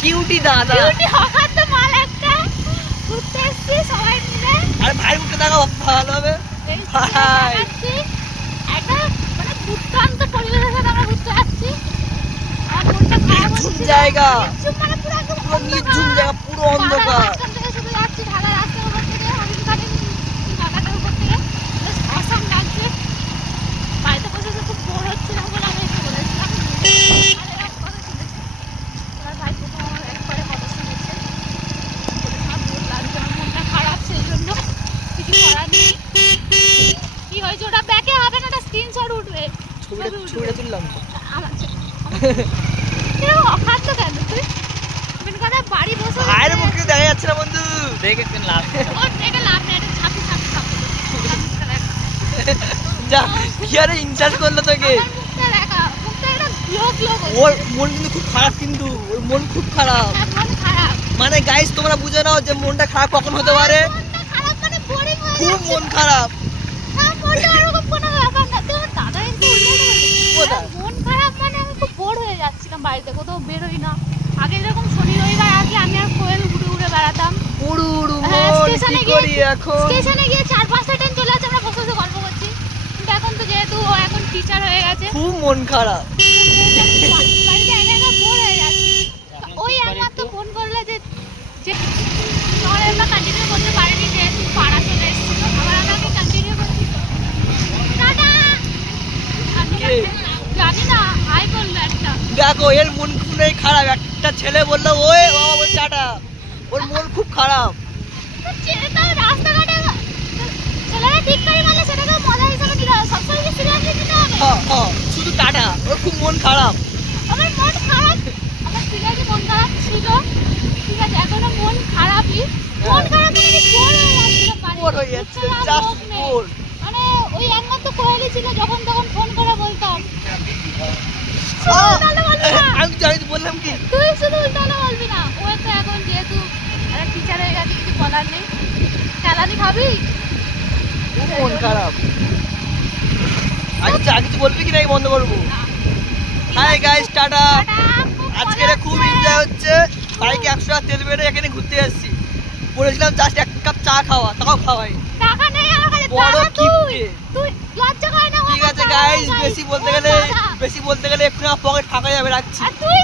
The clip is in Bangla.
কিউটি দাদা, কিউটি হকার তো মাল একটা ঘুরতে এসেছি সবাই মিলে। আরে ভাই উঠে দেখাও ভালো হবে ভাই। একটা মানে দুর্দান্ত পরিবেশের সাথে আমরা ঘুরতে যাচ্ছি। আর মনটা খারাপ হচ্ছে জায়গা, মানে পুরো একদম নির্জন জায়গা, পুরো অন্ধকার। শুধু যাচ্ছি ঢালা রাস্তার উপর থেকে হরিণঘাটের মাথাটার উপর থেকে অসাম লাগছে। বাড়িতে বসে বসে খুব বোর হচ্ছিলাম বলে আমি একটু বলেছিলাম কথা শুনেছি। ওনার ভাই প্রথম আমার একবারে কথা শুনেছে, আমার বোর লাগছে, আমার মনটা খারাপ, সেই জন্য কিছু করার নেই। কি হয়েছে ওটা ব্যাকে হবে না, ওটা স্ক্রিনশট উঠবে, ছবিটা তুললাম আমার অখাদ্য কেন তুই কথা বাড়ি বসে ভাইয়ের মুখে দেখা যাচ্ছে না বন্ধু, দেখে লাভ ওর দেখে লাভ নেই, এটা ছাপি ছাপি ছাপি যা ইয়ারে ইনসাল্ট করলো তোকে। আমার মুখটা দেখা, মুখটা একটা গ্লো গ্লো করছে। ওর মন কিন্তু খুব খারাপ, কিন্তু ওর মন খুব খারাপ। হ্যাঁ, মন খারাপ। মানে গাইস তোমরা বুঝে নাও যে মনটা খারাপ কখন হতে পারে। মনটা খারাপ মানে বোরিং হয়ে খুব যাচ্ছে। মন খারাপ। হ্যাঁ, মনটা এরকম কোনো ব্যাপার না। তুই আমার দাদা এসে কোথায়? মন খারাপ মানে আমি খুব বোর হয়ে যাচ্ছিলাম, বাড়িতে কোথাও বেরোই না। আগে যেরকম শনি রবিবার আসলে আমি আর কোয়েল উড়ে উড়ে বেড়াতাম। উড়ু উড়ু হ্যাঁ, মন স্টেশনে কি করি গিয়ে এখন? স্টেশনে গিয়ে 4-5টা ট্রেন চলে আসছে, আমরা বসে বসে গল্প করছি। কিন্তু এখন তো যেহেতু ও এখন টিচার হয়ে গেছে, খুব মন খারাপ। বাড়িতে একা একা বোর হয়ে যাচ্ছি। ওই একমাত্র ফোন করলে যে শহরে আমরা কন্টিনিউ করতে পারিনি, যেহেতু পাড়া চলে এসেছিল। আবার আমাকে কন্টিনিউ করছি। টাটা। জানি না হাই বললো একটা। দেখো এর মন খুবই খারাপ। একটা ছেলে বললো ওই ও বল টাটা, ওর মন খুব খারাপ। রাস্তাঘাটে ছেলেরা ঠিক করে মানে সেটাকে মজা হিসাবে নিতে হবে, সবসময় কি সিরিয়াসলি নিতে হবে? শুধু টাটা, ওর খুব মন খারাপ। আমার মন খারাপ, আমার সিরিয়াসলি মন খারাপ ছিল, ঠিক আছে, এখনো মন খারাপই। মন খারাপ মানে বোর হয়ে যাচ্ছে, জাস্ট বোর। মানে ওই একমাত্র কোয়েলই ছিল, যখন তখন ফোন করে বলতাম। আমি জানি বললাম কি, তুই শুধু উল্টানো বলবি না। ও তো এখন যেহেতু একটা টিচার হয়ে গেছে, কিছু বলার নেই। চালানি খাবি? খুব মন খারাপ। আচ্ছা কিছু বলবি কি নাকি বন্ধ করবো? Hi guys, tata. আজকে খুব এনজয় হচ্ছে। বাইকে 100 টাকা তেল বেড়ে এখানে ঘুরতে যাচ্ছি। বলেছিলাম জাস্ট এক কাপ চা খাওয়া, তাও খাওয়াই। টাকা নেই আমার কাছে, বড় টাকা কিপটে। তুই লজ্জা করে না? ঠিক আছে গাইস, বেশি বলতে গেলে একটু পকেট ফাঁকা যাবে, রাখছি। আর তুই